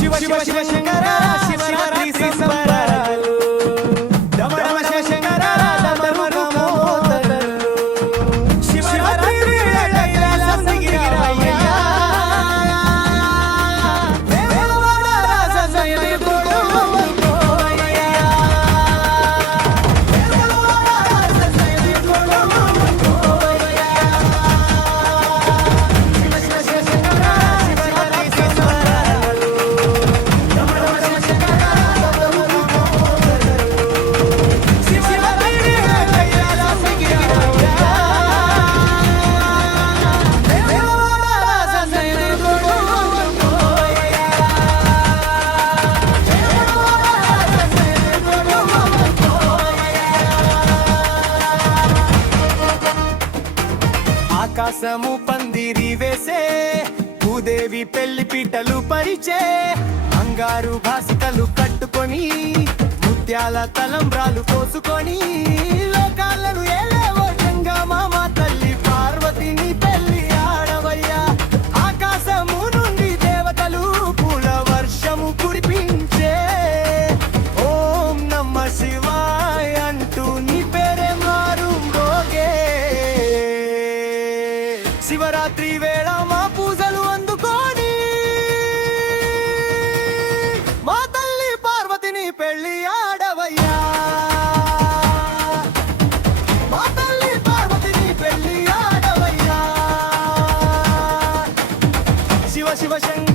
శివ శివ శివ శంకర శివరాత్రి సంబరాలు డమ డమ శంకర డమరు మోతలు శివరాత్రి వేళ కైలాసం దిగిరావయ్యా దేవవాడ రాజసయని తోడుకోవయ్యా దేవవాడ రాజసయని తోడుకోవయ్యా శివ శివ శివ శంకర శివరాత్రి సంబరాలు డమ డమ శంకర డమరు మోతలు శివరాత్రి వేళ కైలాసం దిగిరావయ్యా దేవవాడ రాజసయని తోడుకోవయ్యా ఆకాశము పందిరి వేసే భూదేవి పెళ్లి పీటలు పరిచే అంగారు భాసికలు కట్టుకొని ముత్యాల తలంబ్రాలు పోసుకొని లోకాలను ఏలేవో జంగమామ తల్లి పార్వతిని పెళ్లి ఆడవయ్యా ఆకాశము నుండి దేవతలు పూల వర్షము కురిపించే ఓం నమ శివాయ అంటూ నీ పేరే మారు మోగే శివరాత్రి వేళ మా పూజలు అందుకొని మా తల్లి పార్వతిని పెళ్లి ఆడవయ్యా మా తల్లి పార్వతిని పెళ్లి ఆడవయ్యా శివ శివ శంకర